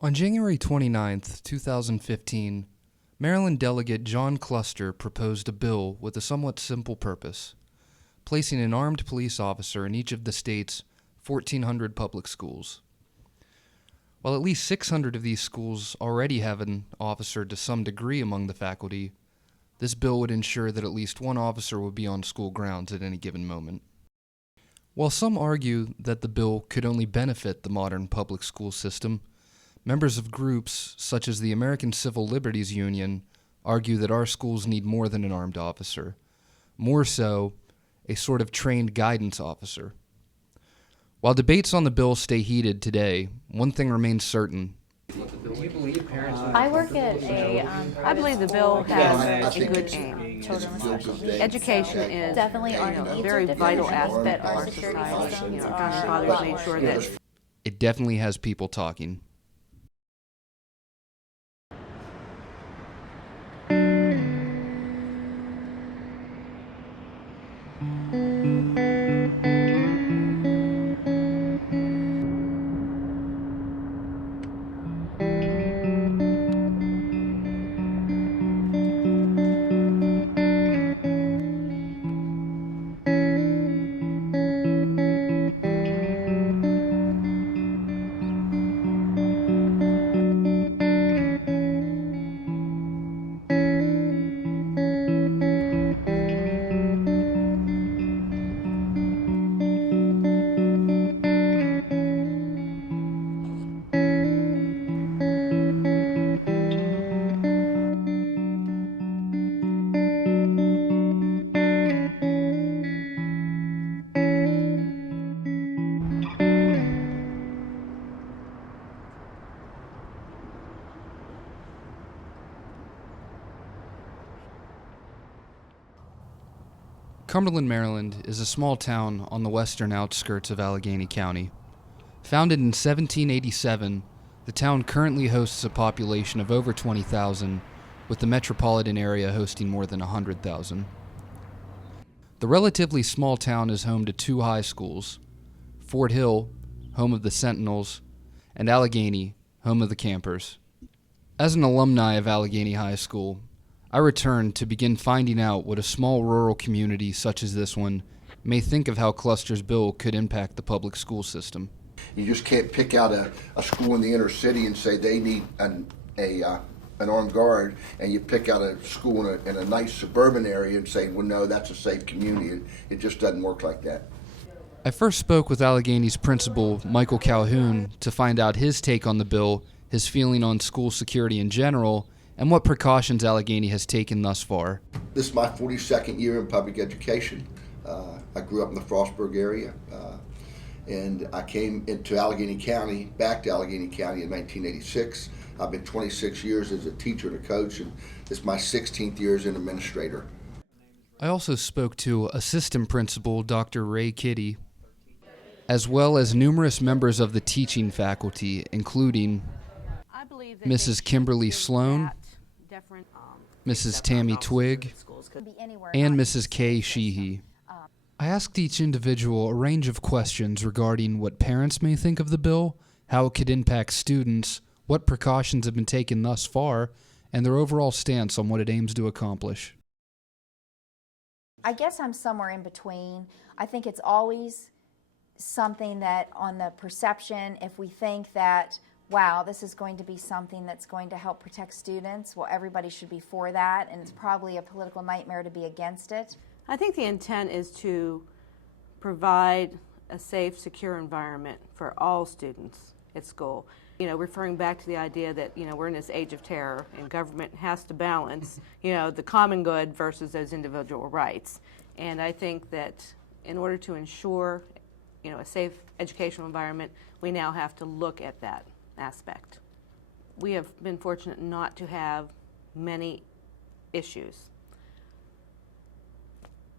On January 29, 2015, Maryland Delegate John Cluster proposed a bill with a somewhat simple purpose, placing an armed police officer in each of the state's 1,400 public schools. While at least 600 of these schools already have an officer to some degree among the faculty, this bill would ensure that at least one officer would be on school grounds at any given moment. While some argue that the bill could only benefit the modern public school system, members of groups such as the American Civil Liberties Union argue that our schools need more than an armed officer, more so, a sort of trained guidance officer. While debates on the bill stay heated today, one thing remains certain. I work at I believe the bill has a good aim. children with special needs. Education is Definitely our a needs very are vital different, aspect but of our our security society. systems Founding are fathers made sure that It definitely has people talking. Cumberland, Maryland is a small town on the western outskirts of Allegany County. Founded in 1787, the town currently hosts a population of over 20,000, with the metropolitan area hosting more than 100,000. The relatively small town is home to two high schools: Fort Hill, home of the Sentinels, and Allegany, home of the Campers. As an alumni of Allegany High School, I returned to begin finding out what a small rural community such as this one may think of how Cluster's bill could impact the public school system. You just can't pick out a school in the inner city and say they need an armed guard, and you pick out a school in a nice suburban area and say, well, no, that's a safe community. It just doesn't work like that. I first spoke with Allegany's principal, Michael Calhoun, to find out his take on the bill, his feeling on school security in general, and what precautions Allegany has taken thus far. This is my 42nd year in public education. I grew up in the Frostburg area, and I came into Allegany County, back to Allegany County in 1986. I've been 26 years as a teacher and a coach, and this is my 16th year as an administrator. I also spoke to Assistant Principal Dr. Ray Kitty, as well as numerous members of the teaching faculty, including Mrs. Kimberly Sloan, Mrs. Tammy Twigg, and Mrs. Kay Sheehy. I asked each individual a range of questions regarding what parents may think of the bill, how it could impact students, what precautions have been taken thus far, and their overall stance on what it aims to accomplish. I guess I'm somewhere in between. I think it's always something that on the perception, if we think that wow, this is going to be something that's going to help protect students, well, everybody should be for that, and it's probably a political nightmare to be against it. I think the intent is to provide a safe, secure environment for all students at school. Referring back to the idea that, we're in this age of terror and government has to balance, the common good versus those individual rights. And I think that in order to ensure, a safe educational environment, we now have to look at that aspect. We have been fortunate not to have many issues.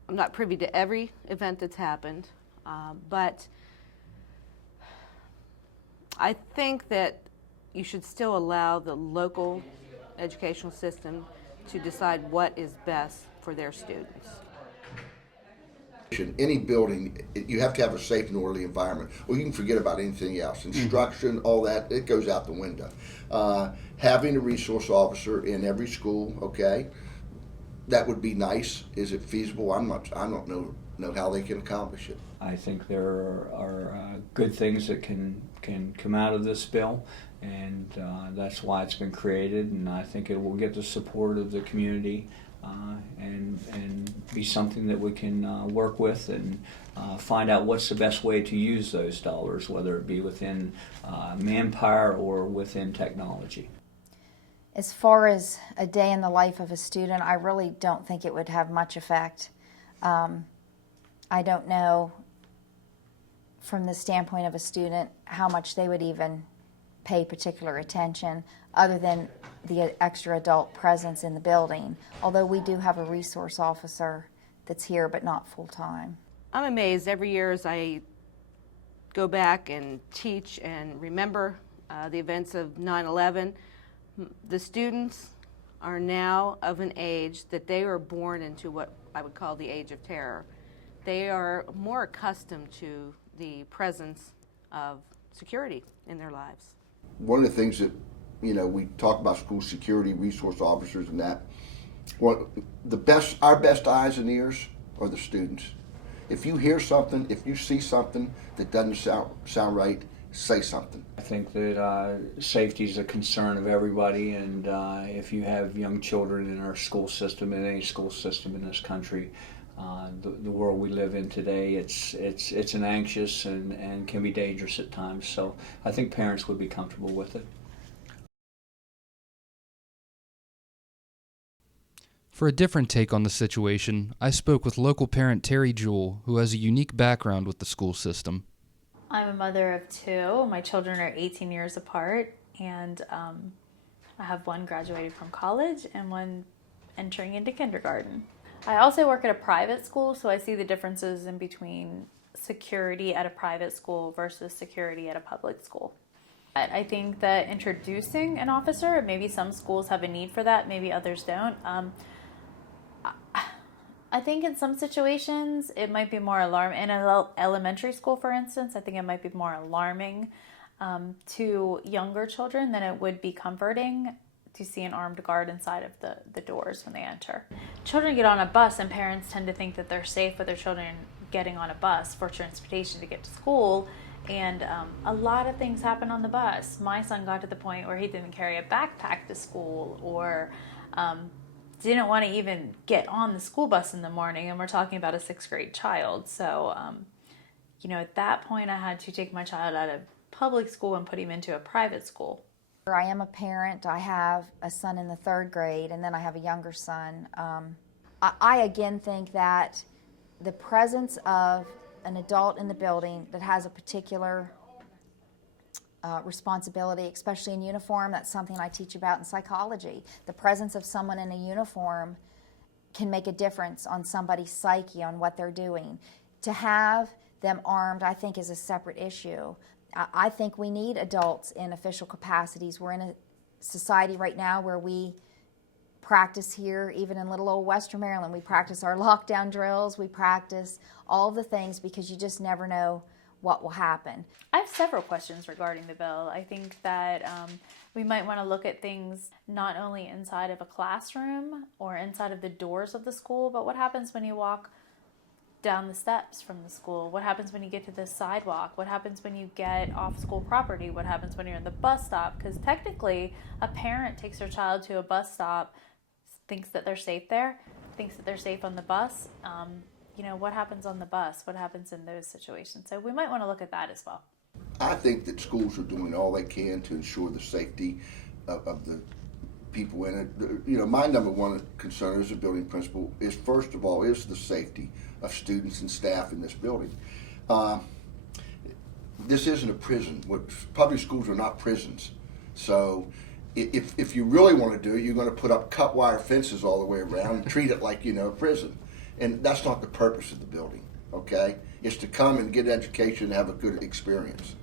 I'm not privy to every event that's happened, but I think that you should still allow the local educational system to decide what is best for their students. Any building, you have to have a safe and orderly environment, or you can forget about anything else. Instruction, all that, it goes out the window. Having a resource officer in every school, okay, that would be nice. Is it feasible? I don't know how they can accomplish it. I think there are good things that can come out of this bill, and that's why it's been created, and I think it will get the support of the community and be something that we can work with and find out what's the best way to use those dollars, whether it be within manpower or within technology. As far as a day in the life of a student, I really don't think it would have much effect. I don't know from the standpoint of a student how much they would even pay particular attention other than the extra adult presence in the building, although we do have a resource officer that's here but not full-time. I'm amazed every year as I go back and teach and remember the events of 9/11. The students are now of an age that they were born into what I would call the age of terror. They are more accustomed to the presence of security in their lives. One of the things that, we talk about school security, resource officers and that, our best eyes and ears are the students. If you hear something, if you see something that doesn't sound right, say something. I think that safety is a concern of everybody, and if you have young children in our school system, in any school system in this country, the world we live in today, it's an anxious and can be dangerous at times. So I think parents would be comfortable with it. For a different take on the situation, I spoke with local parent Terry Jewell, who has a unique background with the school system. I'm a mother of two. My children are 18 years apart, and I have one graduated from college and one entering into kindergarten. I also work at a private school, so I see the differences in between security at a private school versus security at a public school. I think that introducing an officer, maybe some schools have a need for that, maybe others don't. I think in some situations it might be more alarming. In an elementary school, for instance, I think it might be more alarming to younger children than it would be comforting to see an armed guard inside of the doors when they enter. Children get on a bus and parents tend to think that they're safe with their children getting on a bus for transportation to get to school, and a lot of things happen on the bus. My son got to the point where he didn't carry a backpack to school, or didn't want to even get on the school bus in the morning, and we're talking about a 6th grade child. So, at that point I had to take my child out of public school and put him into a private school. I am a parent. I have a son in the 3rd grade, and then I have a younger son. I again think that the presence of an adult in the building that has a particular responsibility, especially in uniform, that's something I teach about in psychology. The presence of someone in a uniform can make a difference on somebody's psyche, on what they're doing. To have them armed, I think, is a separate issue. I think we need adults in official capacities. We're in a society right now where we practice here, even in little old Western Maryland, we practice our lockdown drills, we practice all the things because you just never know what will happen. I have several questions regarding the bill. I think that we might want to look at things not only inside of a classroom or inside of the doors of the school, but what happens when you walk down the steps from the school? What happens when you get to the sidewalk? What happens when you get off school property? What happens when you're in the bus stop? Because technically, a parent takes their child to a bus stop, thinks that they're safe there, thinks that they're safe on the bus. What happens on the bus? What happens in those situations? So we might want to look at that as well. I think that schools are doing all they can to ensure the safety of the people in it. My number one concern as a building principal is, first of all, is the safety of students and staff in this building. This isn't a prison. Public schools are not prisons. So if you really want to do it, you're going to put up cut wire fences all the way around and treat it like, a prison. And that's not the purpose of the building, okay? It's to come and get education and have a good experience.